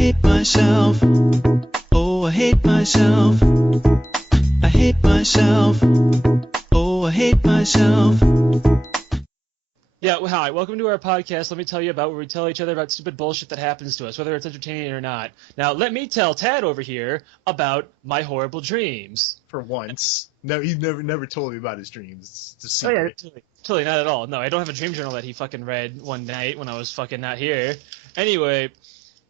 hate myself. Oh, I hate myself. I hate myself. Oh, I hate myself. Yeah, well, hi. Welcome to our podcast. Let me tell you about where we tell each other about stupid bullshit that happens to us, whether it's entertaining or not. Now, let me tell Tad over here about my horrible dreams. For once. No, he never told me about his dreams. It's a Oh, secret. yeah, totally not at all. No, I don't have a dream journal that he fucking read one night when I was fucking not here. Anyway,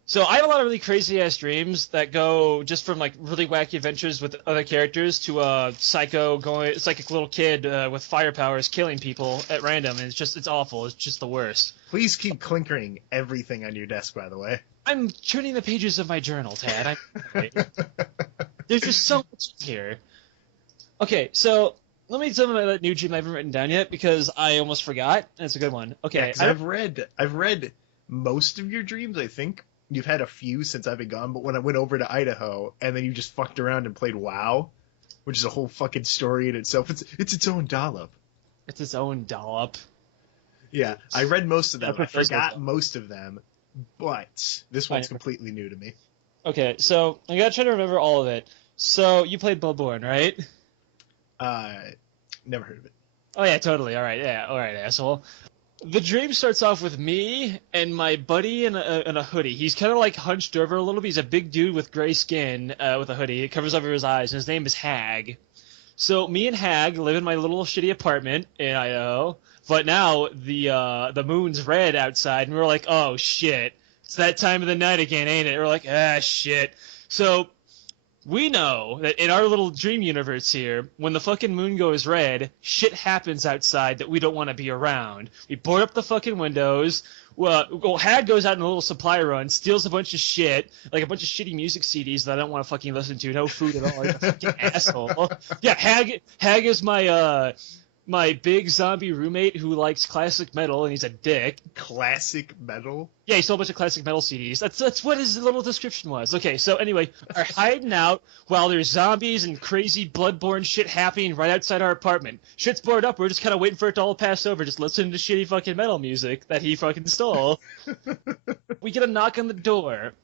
so I have a lot of really crazy-ass dreams that go just from, like, really wacky adventures with other characters to a psychic little kid with fire powers killing people at random, and it's awful. It's just the worst. Please keep clinkering everything on your desk, by the way. I'm turning the pages of my journal, Tad. There's just so much here. Okay, so let me tell you about that new dream I haven't written down yet because I almost forgot, and it's a good one. Okay, Yeah, I've read most of your dreams, I think. You've had a few since I've been gone, but when I went over to Idaho, and then you just fucked around and played WoW, which is a whole fucking story in itself. It's its own dollop. It's its own dollop. Yeah, I read most of them. I That's forgot most of them, but this one's completely new to me. Okay, so I gotta try to remember all of it. So you played Bloodborne, right? Never heard of it. Oh yeah, totally. All right, asshole. The dream starts off with me and my buddy in a hoodie. He's kind of like hunched over a little bit. He's a big dude with gray skin with a hoodie. It covers over his eyes, and his name is Hag. So me and Hag live in my little shitty apartment in Idaho, but now the moon's red outside, and we're like, oh shit, it's that time of the night again, ain't it? We're like, ah shit. So we know that in our little dream universe here, when the fucking moon goes red, shit happens outside that we don't want to be around. We board up the fucking windows. Well, Hag goes out in a little supply run, steals a bunch of shit, like a bunch of shitty music CDs that I don't want to fucking listen to. No food at all. Like a fucking asshole. Yeah, Hag is my big zombie roommate who likes classic metal, and he's a dick. Classic metal? Yeah, he stole a bunch of classic metal CDs. That's what his little description was. Okay, so anyway, we're hiding out while there's zombies and crazy bloodborne shit happening right outside our apartment. Shit's boarded up. We're just kind of waiting for it to all pass over, just listening to shitty fucking metal music that he fucking stole. We get a knock on the door.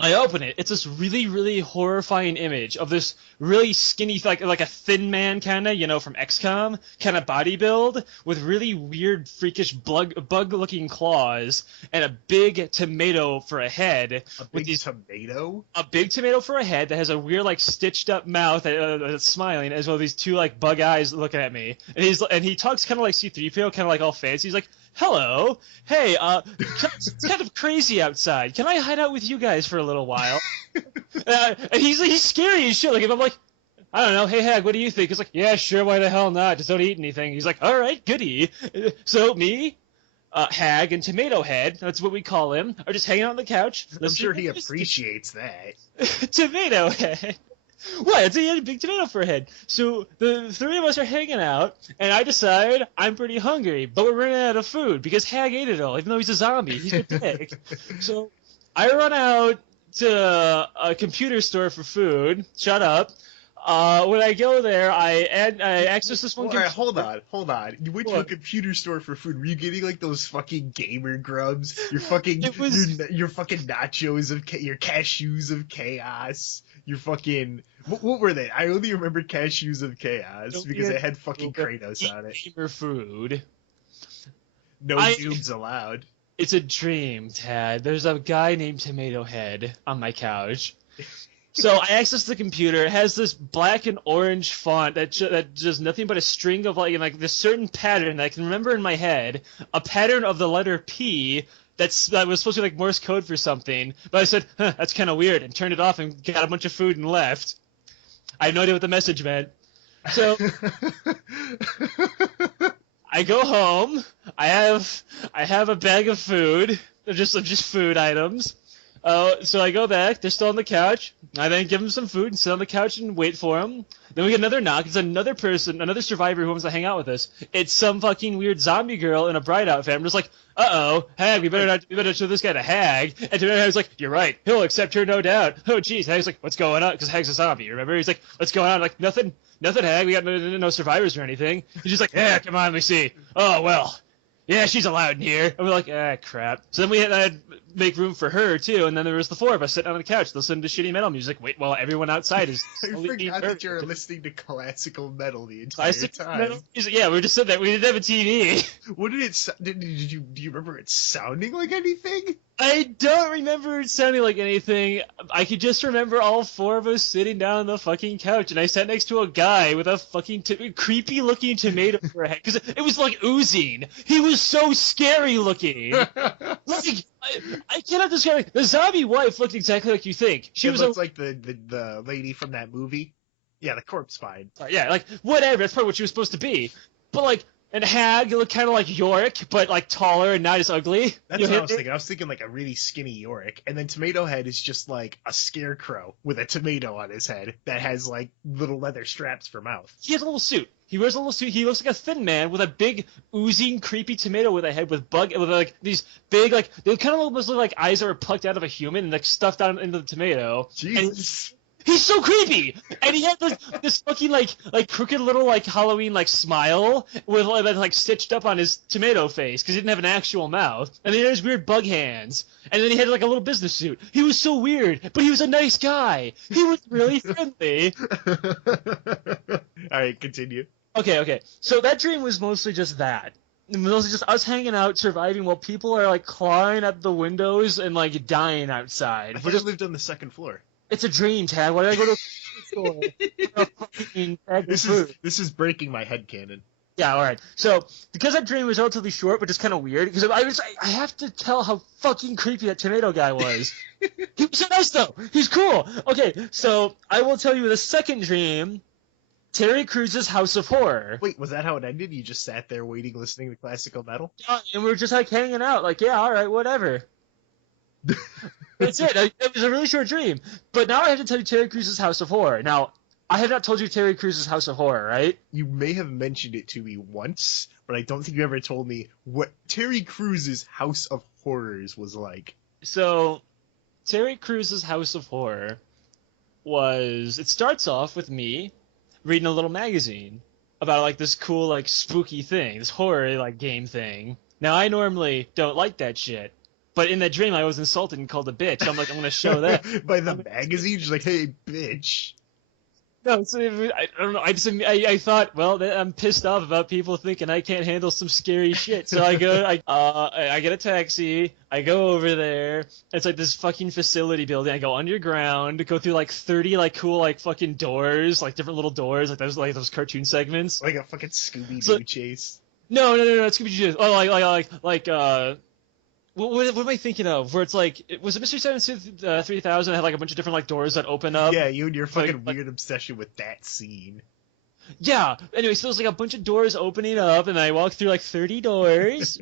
I open it. It's this really, really horrifying image of this really skinny, like a thin man kind of, from XCOM, kind of body build, with really weird, freakish bug-looking claws, and a big tomato for a head. Tomato? A big tomato for a head that has a weird, stitched-up mouth that's smiling, as well as these two, bug eyes looking at me. And he talks kind of like C-3PO, kind of all fancy. He's like, hello, hey, it's kind of crazy outside. Can I hide out with you guys for a little while? And he's scary as shit. If I'm like, I don't know, hey, Hag, what do you think? He's like, yeah, sure, why the hell not? Just don't eat anything. He's like, all right, goody. So me, Hag, and Tomato Head, that's what we call him, are just hanging out on the couch. I'm sure he appreciates that. Tomato Head. What? It's a big tomato for a head. So the three of us are hanging out, and I decide I'm pretty hungry, but we're running out of food because Hag ate it all, even though he's a zombie. He's a dick. So I run out to a computer store for food. Shut up. When I go there, I access this one. All right, hold on. You went to a computer store for food. Were you getting those fucking gamer grubs? Your fucking your fucking nachos your cashews of chaos. Your fucking what were they? I only remember cashews of chaos because it had fucking Kratos on it. Gamer food. No dooms allowed. It's a dream, Tad. There's a guy named Tomato Head on my couch. So I access the computer. It has this black and orange font that does nothing but a string of this certain pattern that I can remember in my head. A pattern of the letter P that was supposed to be Morse code for something. But I said, that's kind of weird, and turned it off and got a bunch of food and left. I had no idea what the message meant. So I go home. I have a bag of food, just food items. So I go back. They're still on the couch. I then give them some food and sit on the couch and wait for them. Then we get another knock. It's another person, another survivor who wants to hang out with us. It's some fucking weird zombie girl in a bride outfit. I'm just like, uh-oh, Hag, we better show this guy to Hag. And Hag's like, you're right. He'll accept her, no doubt. Oh, jeez. Hag's like, what's going on? Because Hag's a zombie, remember? He's like, what's going on? I'm like, nothing, Hag. We got no survivors or anything. And she's like, yeah, come on, let me see. Oh, well. Yeah, she's allowed in here. And we're like, ah, crap. So then we had make room for her too, and then there was the four of us sitting on the couch listening to shitty metal music. Wait, while everyone outside is. I forgot that you were listening to classical metal the entire classic time. metal music. Yeah, we just said that we didn't have a TV. What did it? Do you remember it sounding like anything? I don't remember it sounding like anything. I could just remember all four of us sitting down on the fucking couch, and I sat next to a guy with a fucking creepy-looking tomato for a head, because it was like oozing. He was so scary looking. Like, I cannot describe it. The zombie wife looked exactly like you think. She was like the lady from that movie. Yeah, the corpse find. Yeah, like whatever. That's probably what she was supposed to be. But like. And Hag looked kind of like Yorick, but like taller and not as ugly. That's what I was thinking. I was thinking like a really skinny Yorick. And then Tomato Head is just like a scarecrow with a tomato on his head that has like little leather straps for mouth. He has a little suit. He wears a little suit. He looks like a thin man with a big, oozing, creepy tomato with a head with like these big, like, they kind of almost look like eyes that were plucked out of a human and like stuffed down into the tomato. Jesus. He's so creepy, and he had this fucking like crooked little like Halloween like smile with like stitched up on his tomato face because he didn't have an actual mouth, and then he had his weird bug hands, and then he had like a little business suit. He was so weird, but he was a nice guy. He was really friendly. All right, continue. Okay. So that dream was mostly just that. Mostly just us hanging out, surviving while people are like clawing at the windows and like dying outside. I just lived on the second floor. It's a dream, Tad. Why did I go to a store? This is breaking my headcanon. Yeah, all right. So because that dream was relatively short, but just kind of weird, because I have to tell how fucking creepy that tomato guy was. He was so nice though. He's cool. Okay, so I will tell you the second dream. Terry Crews's House of Horror. Wait, was that how it ended? You just sat there waiting, listening to classical metal? Yeah, and we were just like hanging out, like, yeah, all right, whatever. That's it. It was a really short dream. But now I have to tell you Terry Crews's House of Horror. Now, I have not told you Terry Crews's House of Horror, right? You may have mentioned it to me once, but I don't think you ever told me what Terry Crews's House of Horrors was like. So, Terry Crews's House of Horror it starts off with me reading a little magazine about like this cool like spooky thing, this horror like game thing. Now, I normally don't like that shit. But in that dream, I was insulted and called a bitch. I'm like, I'm going to show that. By the magazine? Just like, hey, bitch. No, so I don't know. I thought, well, I'm pissed off about people thinking I can't handle some scary shit. So I get a taxi. I go over there. It's like this fucking facility building. I go underground, go through like 30 like cool like fucking doors, like different little doors, like those cartoon segments. Like a fucking Scooby-Doo chase. No, Scooby-Doo. Oh, What am I thinking of? Where it's like, was it Mystery Science 3000? It had like a bunch of different like doors that open up. Yeah, you and your fucking weird obsession with that scene. Yeah. Anyway, so there's like a bunch of doors opening up, and I walk through like 30 doors,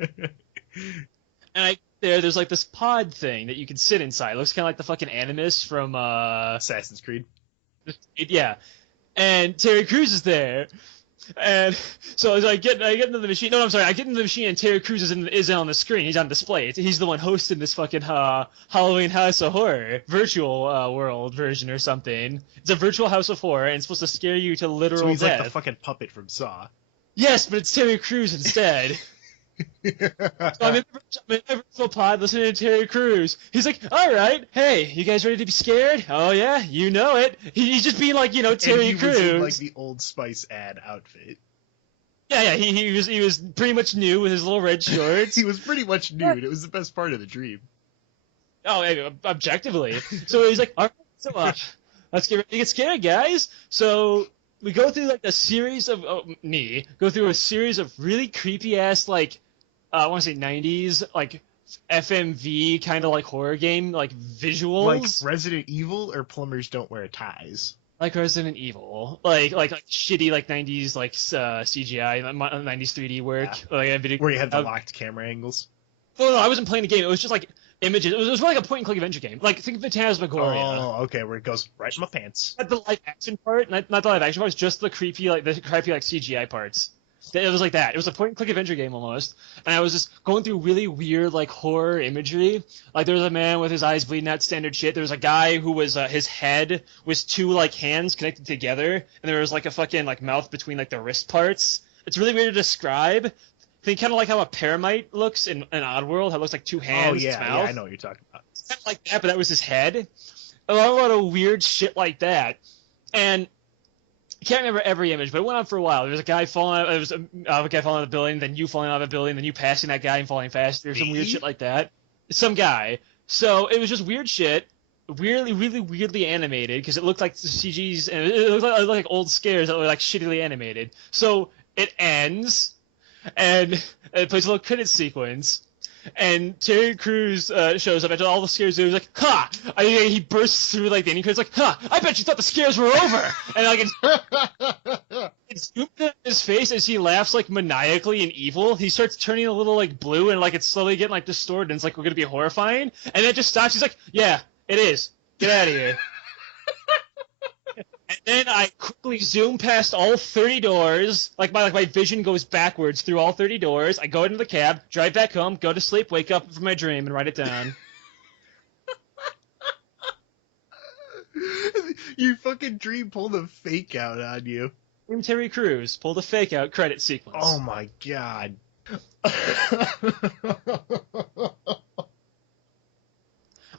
and there's like this pod thing that you can sit inside. It looks kind of like the fucking Animus from Assassin's Creed. Yeah. And Terry Crews is there. And so as I get into the machine. No, I'm sorry. I get into the machine and Terry Crews is on the screen. He's on display. He's the one hosting this fucking Halloween House of Horror virtual world version or something. It's a virtual House of Horror and it's supposed to scare you to literal death. So he's death. like the fucking puppet from Saw. Yes, but it's Terry Crews instead. So I'm in my virtual pod listening to Terry Crews. He's like, all right, hey, you guys ready to be scared? Oh, yeah, you know it. He's just being like, Terry Crews. Was in, like, the Old Spice ad outfit. Yeah, he was pretty much new with his little red shorts. He was pretty much nude. It was the best part of the dream. Oh, objectively. So he's like, all right, so let's get ready to get scared, guys. So we go through like a series of really creepy ass like I want to say 90s like FMV kind of like horror game like visuals. Like Resident Evil or Plumbers Don't Wear Ties. Like Resident Evil, like shitty like 90s like CGI 90s 3D work. Yeah. Like where you have the locked camera angles. No, I wasn't playing the game. It was just like images. It was more like a point and click adventure game. Like think of Phantasmagoria. Oh, okay, where it goes right in my pants. Not the live action part, not the live action part. It's just the creepy like CGI parts. It was like that. It was a point and click adventure game almost. And I was just going through really weird like horror imagery. Like there was a man with his eyes bleeding out, standard shit. There was a guy who was his head was two like hands connected together, and there was like a fucking like mouth between like the wrist parts. It's really weird to describe. think kind of like how a paramite looks in Oddworld. How it looks like two hands. Oh its yeah, mouth. yeah, I know what you're talking about. It's kind of like that, but that was his head. A lot of weird shit like that, and I can't remember every image, but it went on for a while. There was a guy falling out. There was a guy falling out of a building, then you falling out of a building, then you passing that guy and falling faster. Some weird shit like that. Some guy. So it was just weird shit. Really weirdly animated because it looked like the CGs and it looked like old scares that were like shittily animated. So it ends and it plays a little credit sequence. And Terry Crews shows up after all the scares. He was like, "Ha!" He bursts through like the ending credits, like, "Ha! I bet you thought the scares were over." And like it's zoomed in his face as he laughs like maniacally and evil. He starts turning a little like blue and like it's slowly getting like distorted. And it's like we're gonna be horrifying. And then it just stops. He's like, "Yeah, it is. Get out of here." And then I quickly zoom past all 30 doors. Like my vision goes backwards through all 30 doors. I go into the cab, drive back home, go to sleep, wake up from my dream, and write it down. Your fucking dream pulled a fake out on you. Dream Terry Crews pulled a fake out credit sequence. Oh my god.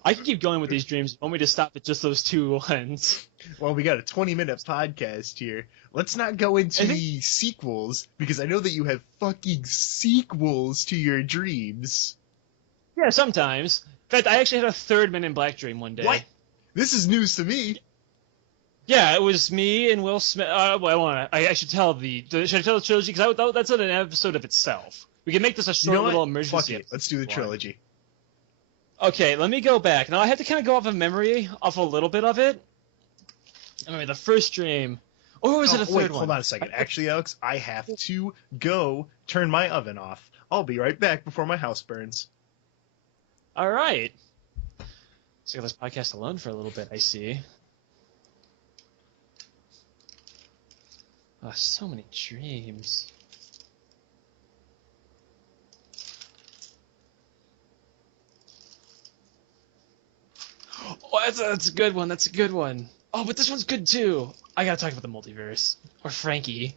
I can keep going with these dreams. You want me to stop at just those two ones? Well, we got a 20-minute podcast here. Let's not go into the sequels, because I know that you have fucking sequels to your dreams. Yeah, sometimes. In fact, I actually had a third Men in Black dream one day. What? This is news to me. Yeah, it was me and Will Smith. I should tell should I tell the trilogy? Because that's an episode of itself. We can make this a short little emergency. Fuck it. Let's do the trilogy. Okay, let me go back. Now, I have to kind of go off of memory, off a little bit of it. I mean, the first dream. Or was it a third one? Hold on a second. Actually, Alex, I have to go turn my oven off. I'll be right back before my house burns. All right. Let's get this podcast alone for a little bit, I see. Oh, so many dreams. Oh, that's a good one. That's a good one. Oh, but this one's good too. I gotta talk about the multiverse. Or Frankie.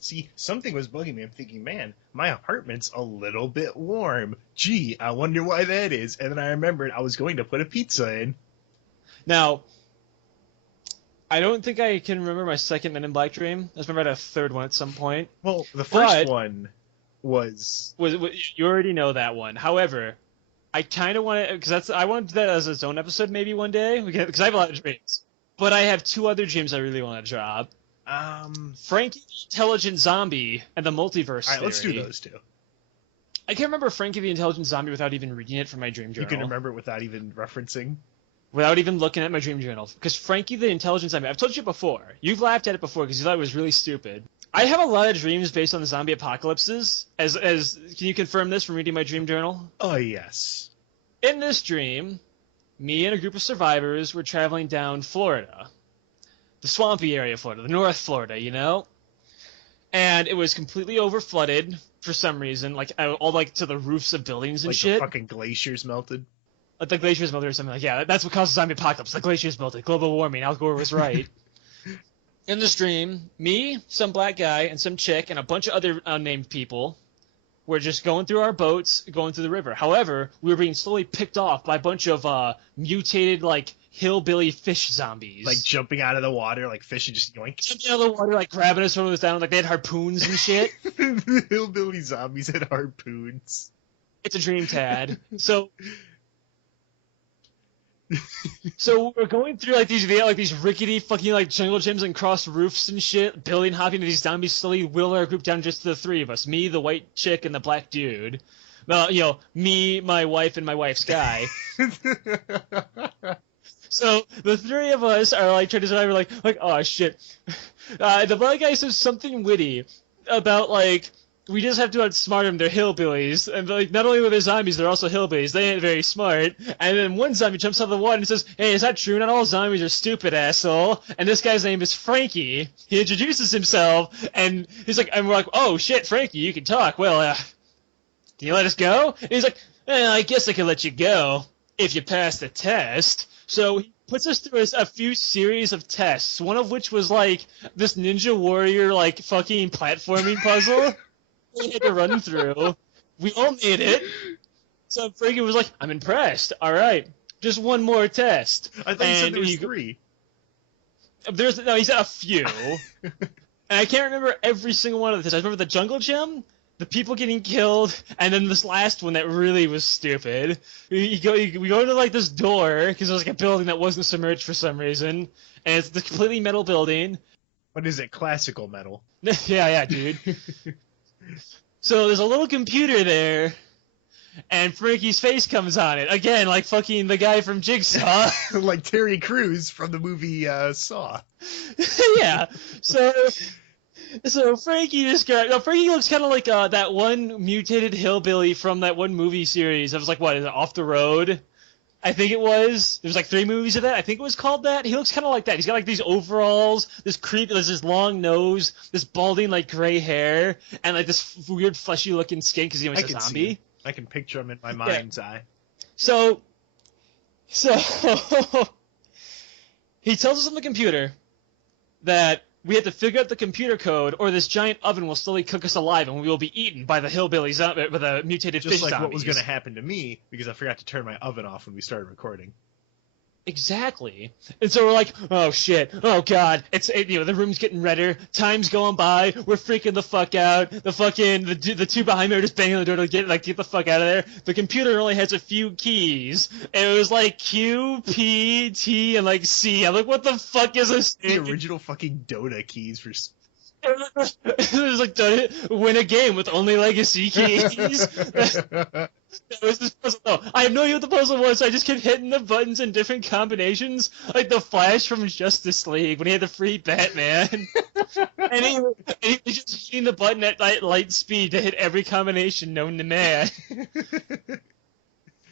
See, something was bugging me. I'm thinking, man, my apartment's a little bit warm. Gee, I wonder why that is. And then I remembered I was going to put a pizza in. Now, I don't think I can remember my second Men in Black dream. I just remember I had a third one at some point. Well, the first one was... You already know that one. However, I kind of want to... Because I wanted that as its own episode maybe one day. Because I have a lot of dreams. But I have two other dreams I really want to drop. Frankie the Intelligent Zombie and the Multiverse All right, let's do Theory. those two. I can't remember Frankie the Intelligent Zombie without even reading it from my dream journal. You can remember it without even referencing? Without even looking at my dream journal. Because Frankie the Intelligent Zombie, I've told you before. You've laughed at it before because you thought it was really stupid. I have a lot of dreams based on the zombie apocalypses. Can you confirm this from reading my dream journal? Oh, yes. In this dream, me and a group of survivors were traveling down Florida. The swampy area of Florida, the North Florida, you know? And it was completely over-flooded for some reason, all to the roofs of buildings and like shit. The fucking glaciers melted? Like the glaciers melted or something. Yeah, that's what causes zombie apocalypse. The glaciers melted. Global warming. Al Gore was right. In the stream, me, some black guy, and some chick, and a bunch of other unnamed people were just going through our boats, going through the river. However, we were being slowly picked off by a bunch of mutated, hillbilly fish zombies. Like jumping out of the water, like fish and just yoink. Jumping out of the water, grabbing us, throwing us down, they had harpoons and shit. The hillbilly zombies had harpoons. It's a dream, Tad. So we're going through these rickety fucking jungle gyms and cross roofs and shit, building hopping, and these zombies slowly whittle our group down just to the three of us. Me, the white chick, and the black dude. Well, me, my wife, and my wife's guy. So the three of us are trying to survive. We're like, oh shit. The black guy says something witty about we just have to outsmart them. They're hillbillies, and not only were they zombies, they're also hillbillies. They ain't very smart. And then one zombie jumps out of the water and says, "Hey, is that true? Not all zombies are stupid, asshole." And this guy's name is Frankie. He introduces himself, and he's like, and we're like, "Oh shit, Frankie, you can talk. Well, can you let us go?" And he's like, "I guess I can let you go if you pass the test." So he puts us through a few series of tests, one of which was this Ninja Warrior fucking platforming puzzle. we had to run through. We all made it. So Frankie was like, I'm impressed. All right, just one more test. I thought you said there was 3. No, he said a few. And I can't remember every single one of the tests. I remember the jungle gym, the people getting killed, and then this last one that really was stupid. We go to like this door because it was like a building that wasn't submerged for some reason, and it's the completely metal building. What is it? Classical metal. yeah, dude. So there's a little computer there, and Frankie's face comes on it again, like fucking the guy from Jigsaw, like Terry Crews from the movie Saw. Yeah. So Frankie Frankie looks kind of like that one mutated hillbilly from that one movie series. I was like, what is it, Off the Road? I think it was. There's like 3 movies of that. I think it was called that. He looks kind of like that. He's got like these overalls, this long nose, this balding like gray hair, and like this weird fleshy looking skin because he was a zombie. I can picture him in my mind's eye. So he tells us on the computer that we have to figure out the computer code, or this giant oven will slowly cook us alive, and we will be eaten by the hillbilly zombie, by the mutated fish zombies. Just like what was going to happen to me, because I forgot to turn my oven off when we started recording. Exactly. And so we're like, oh shit, oh god, the room's getting redder, time's going by, we're freaking the fuck out, the 2 behind me are just banging on the door to get the fuck out of there. The computer only has a few keys, and it was like Q, P, T, and like C. I'm like, what the fuck is this? The original fucking Dota keys for... It was like, win a game with only legacy keys. That was this puzzle. No, I have no idea what the puzzle was, so I just kept hitting the buttons in different combinations, like the Flash from Justice League when he had to free Batman. and he was just hitting the button at light speed to hit every combination known to man.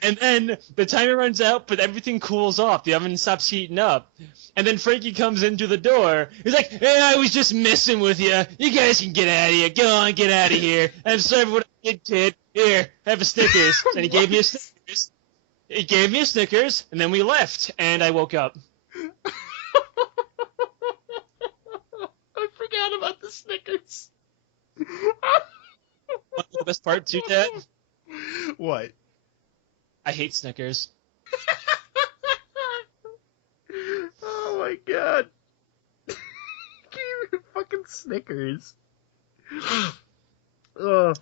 And then the timer runs out, but everything cools off. The oven stops heating up. And then Frankie comes into the door. He's like, hey, I was just messing with you. You guys can get out of here. Go on, get out of here. I'm sorry for what I did, kid. Here, have a Snickers. And he gave me a Snickers. He gave me a Snickers, and then we left, and I woke up. I forgot about the Snickers. The best part, too, Dad? What? I hate Snickers. Oh my god. Fucking Snickers.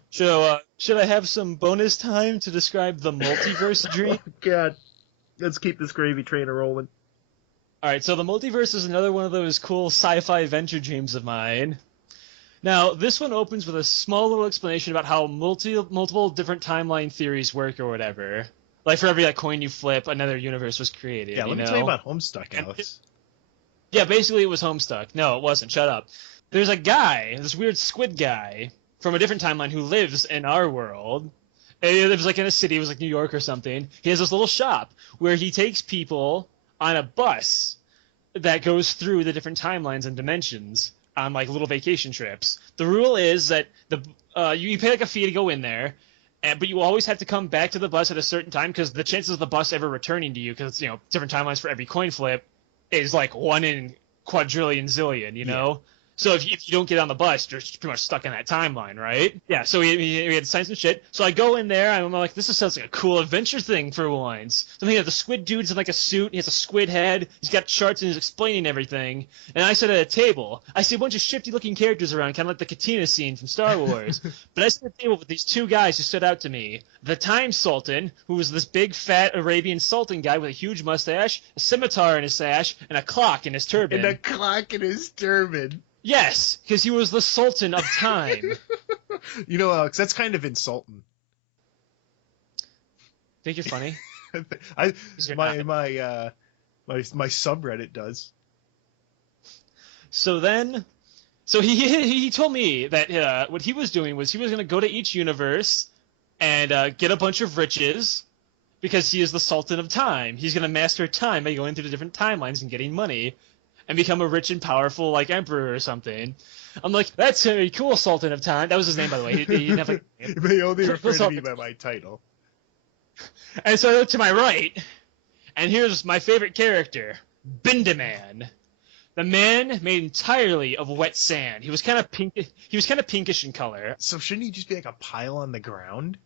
Should I have some bonus time to describe the multiverse dream? Oh god. Let's keep this gravy train rolling. Alright, so the multiverse is another one of those cool sci-fi adventure dreams of mine. Now, this one opens with a small little explanation about how multiple different timeline theories work or whatever. Like, for every coin you flip, another universe was created. Yeah, let me tell you about Homestuck, Alex. Yeah, basically it was Homestuck. No, it wasn't. Shut up. There's a guy, this weird squid guy, from a different timeline who lives in our world. And he lives, in a city. It was, New York or something. He has this little shop where he takes people on a bus that goes through the different timelines and dimensions on, little vacation trips. The rule is that you pay, a fee to go in there, but you always have to come back to the bus at a certain time because the chances of the bus ever returning to you, because it's, different timelines for every coin flip, is 1 in quadrillion zillion, you know? So if you don't get on the bus, you're pretty much stuck in that timeline, right? Yeah, so we had science and shit. So I go in there, I'm like, this sounds like a cool adventure thing for once. So I think the squid dude's in a suit, he has a squid head, he's got charts and he's explaining everything. And I sit at a table. I see a bunch of shifty-looking characters around, kind of like the Katina scene from Star Wars. But I sit at a table with these 2 guys who stood out to me. The Time Sultan, who was this big, fat Arabian Sultan guy with a huge mustache, a scimitar in his sash, and a clock in his turban. And a clock in his turban. Yes, because he was the Sultan of Time. Alex, that's kind of insulting. Think you're funny? My subreddit does. So he told me that what he was doing was he was going to go to each universe and get a bunch of riches because he is the Sultan of Time. He's going to master time by going through the different timelines and getting money and become a rich and powerful emperor or something. I'm like, that's very cool, Sultan of Time. That was his name, by the way. He didn't have a name. They only refer to me by my title. And so I look to my right, and here's my favorite character, BINDAMAN. The man made entirely of wet sand. He was kind of pink. He was kind of pinkish in color. So shouldn't he just be like a pile on the ground?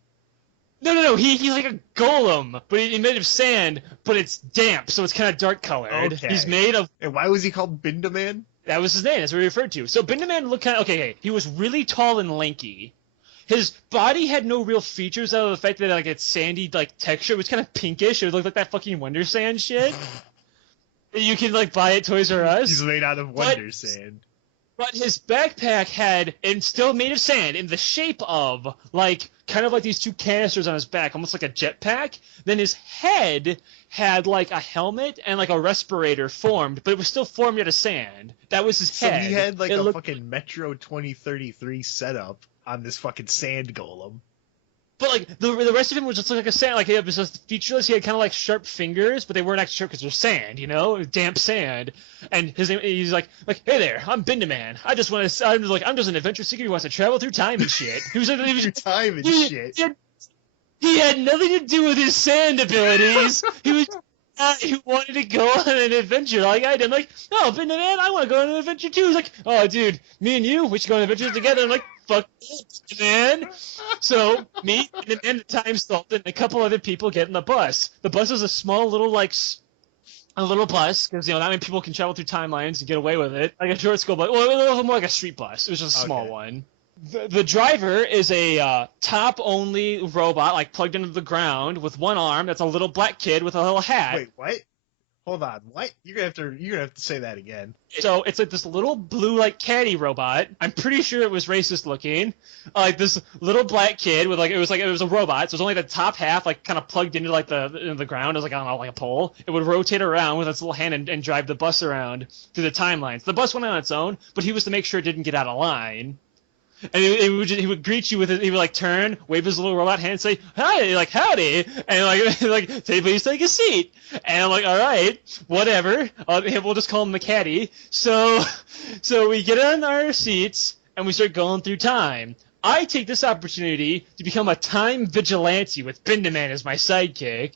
No. He's like a golem, but he's made of sand, but it's damp, so it's kind of dark colored. Okay. He's made of. And why was he called BINDAMAN? That was his name. That's what he referred to. So BINDAMAN looked kind of okay. He was really tall and lanky. His body had no real features other than the fact that like its sandy like texture. It was kind of pinkish. It looked like that fucking Wonder Sand shit. You can like buy it at Toys R Us. He's made out of Wonder Sand. But his backpack had, and still made of sand, in the shape of, like, kind of like these two canisters on his back, almost like a jetpack. Then his head had, like, a helmet and, like, a respirator formed, but it was still formed out of sand. That was his head. So he had, like, a fucking Metro 2033 setup on this fucking sand golem. But, like, the rest of him was just like a sand, like, it was just featureless. He had kind of, like, sharp fingers, but they weren't actually sharp because they're sand, you know? Damp sand. And his name, he's like, hey there, I'm BINDAMAN. I'm just an adventure seeker who wants to travel through time and shit. He was time and shit. He had nothing to do with his sand abilities. He was who wanted to go on an adventure like I did. I'm like, oh, BINDAMAN, I want to go on an adventure too. He's like, oh, dude, me and you, we should go on adventures together. I'm like, fuck it, man. So me and the Time Sultan and a couple other people get in the bus. The bus is a small little a little bus because not many people can travel through timelines and get away with it. Like a short school bus, well, it was more like a street bus. It was just a small one. The driver is a top-only robot, like plugged into the ground with one arm. That's a little black kid with a little hat. Wait, what? Hold on, what? You're gonna have to say that again. So it's like this little blue like caddy robot. I'm pretty sure it was racist looking. Like this little black kid with it was a robot. So it was only the top half like kind of plugged into like the ground. It was like I don't know, like a pole. It would rotate around with its little hand and drive the bus around through the timelines. The bus went on its own, but he was to make sure it didn't get out of line. And he would greet you with it. He would like turn, wave his little robot hand, and say hi, like howdy, and like please take a seat. And I'm like, all right, whatever. We'll just call him the caddy. So we get on our seats and we start going through time. I take this opportunity to become a time vigilante with BINDAMAN as my sidekick.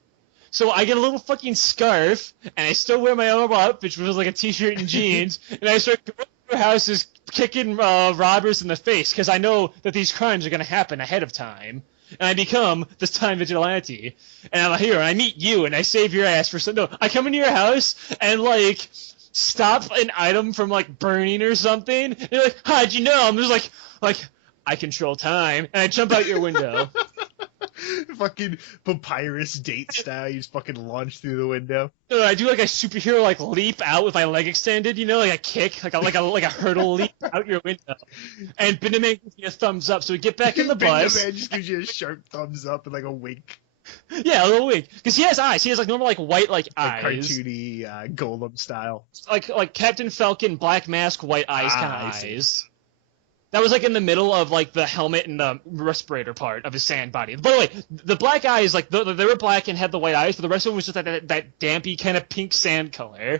So I get a little fucking scarf, and I still wear my overall outfit, which was like a t-shirt and jeans, and I start going through houses kicking robbers in the face, because I know that these crimes are going to happen ahead of time. And I become this time vigilante. And I'm a hero, and I meet you, and I save your ass for some... No, I come into your house, and, like, stop an item from, like, burning or something. And you're like, how'd you know? I'm just like, I control time. And I jump out your window. Fucking papyrus date style, you just fucking launch through the window. No, I do like a superhero like leap out with my leg extended, like a kick, like a hurdle leap out your window. And BINDAMAN gives me a thumbs up, so we get back in the bus. BINDAMAN just gives you a sharp thumbs up and like a wink. Yeah, a little wink, because he has eyes. He has like normal like white like eyes, cartoony golem style, like Captain Falcon, black mask, white eyes kind of eyes. That was like in the middle of like the helmet and the respirator part of his sand body. By the way, the black eyes, like they were black and had the white eyes, but the rest of them was just that dampy kind of pink sand color.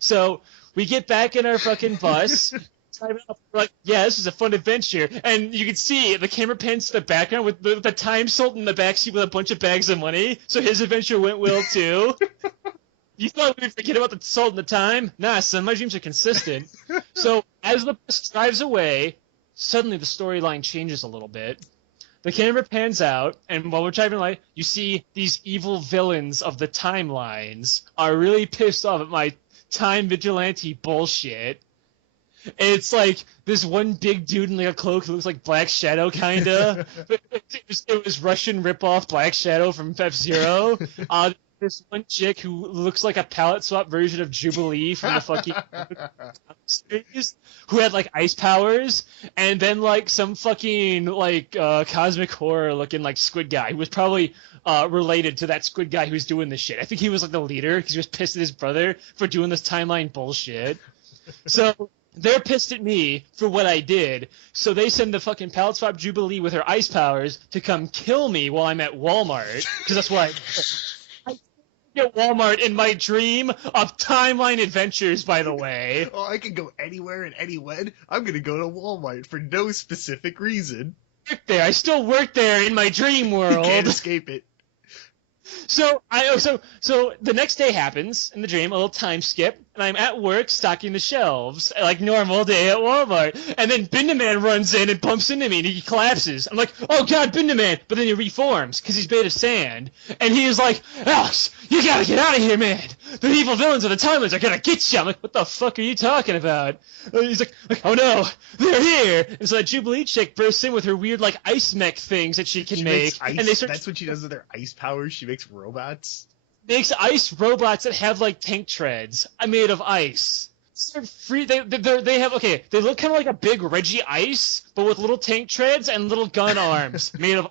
So we get back in our fucking bus. We're like, yeah, this is a fun adventure. And you can see the camera pans to the background with the Time Sultan in the backseat with a bunch of bags of money. So his adventure went well too. You thought we'd forget about the Sultan of Time? Nah, son, my dreams are consistent. So as the bus drives away, suddenly the storyline changes a little bit. The camera pans out, and while we're driving away, you see these evil villains of the timelines are really pissed off at my time vigilante bullshit. It's like this one big dude in like a cloak who looks like Black Shadow, kinda. It was Russian ripoff Black Shadow from F-Zero. This one chick who looks like a palette swap version of Jubilee from the fucking series, who had like ice powers, and then like some fucking like cosmic horror looking like squid guy who was probably related to that squid guy who's doing this shit. I think he was like the leader because he was pissed at his brother for doing this timeline bullshit. So they're pissed at me for what I did, so they send the fucking palette swap Jubilee with her ice powers to come kill me while I'm at Walmart, because that's why I at Walmart in my dream of timeline adventures, by the way. Oh, I can go anywhere and anywhen. I'm gonna go to Walmart for no specific reason. I still work there in my dream world. You can't escape it. So the next day happens in the dream, a little time skip, and I'm at work stocking the shelves like normal day at Walmart, and then BINDAMAN runs in and bumps into me and he collapses. I'm like, oh god, BINDAMAN! But then he reforms because he's made of sand, and he is like, Alex, you gotta get out of here, man! The evil villains of the timelines are gonna get you. I'm like, what the fuck are you talking about? And he's like, oh no, they're here! And so that Jubilee chick bursts in with her weird like ice mech things that she can make, ice, and they start. That's what she does with her ice powers. She makes robots. Makes ice robots that have like tank treads. I'm made of ice. They're free. They have okay. They look kind of like a big Reggie Ice, but with little tank treads and little gun arms made of.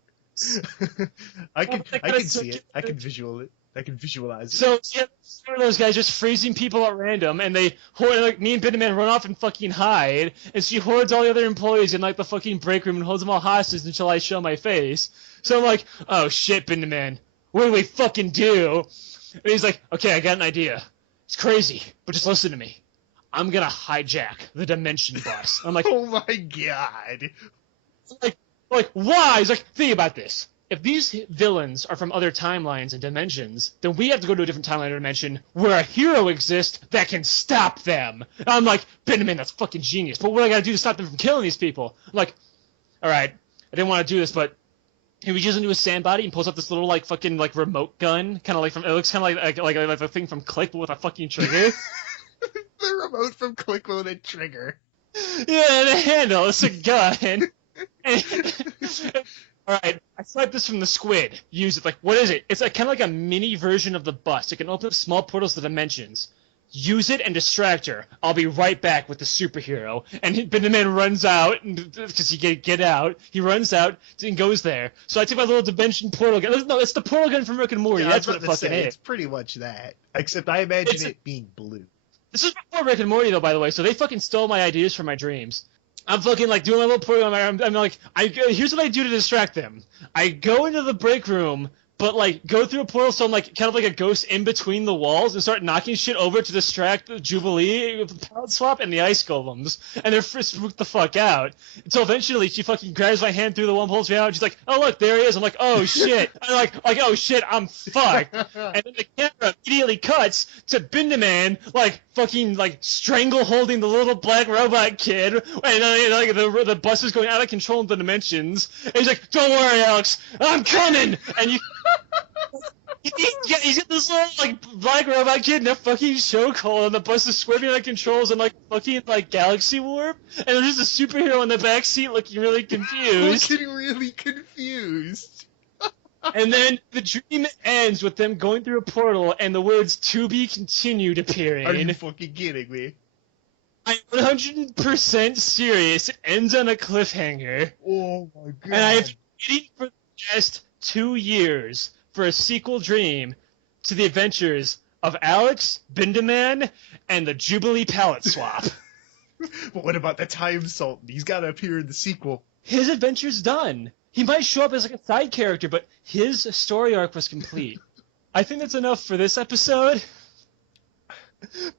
I can see it. I can visualize it. So yeah, one of those guys just freezing people at random, and they hoard like me and BINDAMAN run off and fucking hide, and she hoards all the other employees in like the fucking break room and holds them all hostage until I show my face. So I'm like, oh shit, BINDAMAN, what do we fucking do? And he's like, okay, I got an idea. It's crazy, but just listen to me. I'm gonna hijack the dimension bus. I'm like, oh my god. Like, why? He's like, think about this. If these villains are from other timelines and dimensions, then we have to go to a different timeline or dimension where a hero exists that can stop them. And I'm like, BINDAMAN, that's fucking genius. But what do I gotta do to stop them from killing these people? I'm like, alright, I didn't want to do this, but he reaches into his sand body and pulls up this little like fucking like remote gun, kind of like from it looks kind of like a thing from Click, but with a fucking trigger. The remote from Click with a trigger. Yeah, and a handle. It's a gun. All right, I swiped this from the squid. Use it. Like, what is it? It's like kind of like a mini version of the bus. It can open up small portals to dimensions. Use it and distract her. I'll be right back with the superhero. And BINDAMAN runs out because he can get out. He runs out and goes there. So I take my little dimension portal gun. No, it's the portal gun from Rick and Morty. Yeah, that's what it fucking is. It's pretty much that. Except I imagine it being blue. This is before Rick and Morty, though, by the way. So they fucking stole my ideas from my dreams. I'm fucking like doing my little portal. I'm like, here's what I do to distract them. I go into the break room, but like go through a portal, so I'm like kind of like a ghost in between the walls and start knocking shit over to distract the Jubilee with the palette swap and the ice golems, and they're spooked the fuck out. Until eventually she fucking grabs my hand through the one, pulls me out, and she's like, "Oh look, there he is." I'm like, "Oh shit!" I'm like, "Oh shit, I'm fucked." And then the camera immediately cuts to BINDAMAN like fucking like strangle holding the little black robot kid, and like the bus is going out of control in the dimensions. And he's like, "Don't worry, Alex, I'm coming," and you. He's got this little like black robot kid in a fucking chokehold, and the bus is swerving out of controls and like fucking like galaxy warp, and there's just a superhero in the back seat looking really confused. And then the dream ends with them going through a portal and the words "to be continued" appearing. Are you fucking kidding me? I'm 100% serious. It ends on a cliffhanger. Oh my god. And I've been waiting for the past 2 years for a sequel dream to the adventures of Aleks, BINDAMAN, and the Jubilee palette swap. But what about the time Sultan? He's got to appear in the sequel. His adventure's done. He might show up as like a side character, but his story arc was complete. I think that's enough for this episode.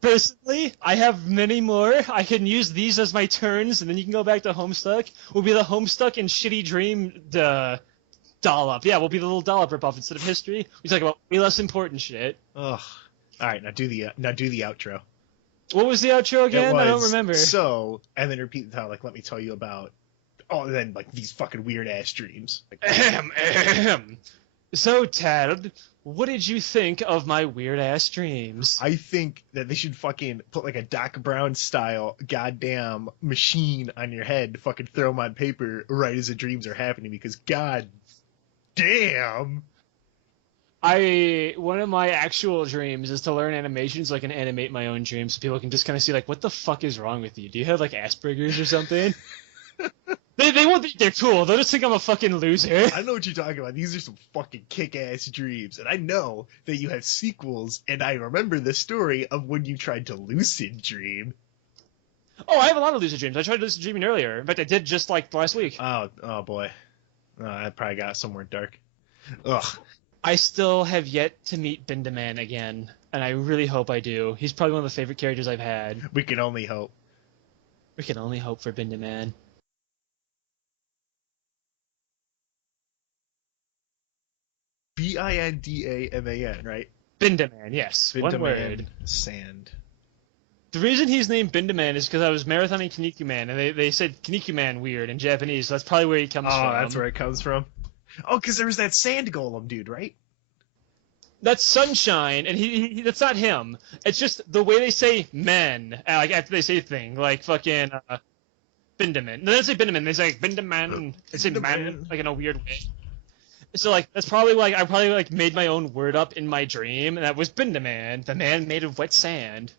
Personally, I have many more. I can use these as my turns, and then you can go back to Homestuck. We'll be the Homestuck and Shitty Dream dollop. Yeah, we'll be the little dollop ripoff instead of history. We talk about way less important shit. Ugh. All right, now do the outro. What was the outro again? I don't remember. So, and then repeat the title. Like, let me tell you about. Oh, and then like these fucking weird ass dreams. Like, So, Tad, what did you think of my weird ass dreams? I think that they should fucking put like a Doc Brown style goddamn machine on your head to fucking throw them on paper right as the dreams are happening, because god damn. One of my actual dreams is to learn animation so I can animate my own dreams so people can just kind of see like, what the fuck is wrong with you? Do you have like Asperger's or something? They won't think they're cool. They'll just think I'm a fucking loser. I know what you're talking about. These are some fucking kick-ass dreams. And I know that you have sequels, and I remember the story of when you tried to lucid dream. Oh, I have a lot of lucid dreams. I tried lucid dreaming earlier. In fact, I did just like last week. Oh boy. I probably got somewhere dark. Ugh. I still have yet to meet BINDAMAN again, and I really hope I do. He's probably one of the favorite characters I've had. We can only hope. We can only hope for BINDAMAN. BINDAMAN, right? Bindaman, yes. One word. BINDAMAN sand. The reason he's named Bindaman is because I was marathoning Kinnikuman, and they said Kinnikuman weird in Japanese, so that's probably where he comes from. Oh, that's where it comes from. Oh, because there was that sand golem dude, right? That's Sunshine, and he that's not him. It's just the way they say men, like after they say thing, like fucking Bindaman. No, they don't say Bindaman, they say like Bindaman. They say man, like in a weird way. So like that's probably like I probably like made my own word up in my dream, and that was Bindaman, the man made of wet sand.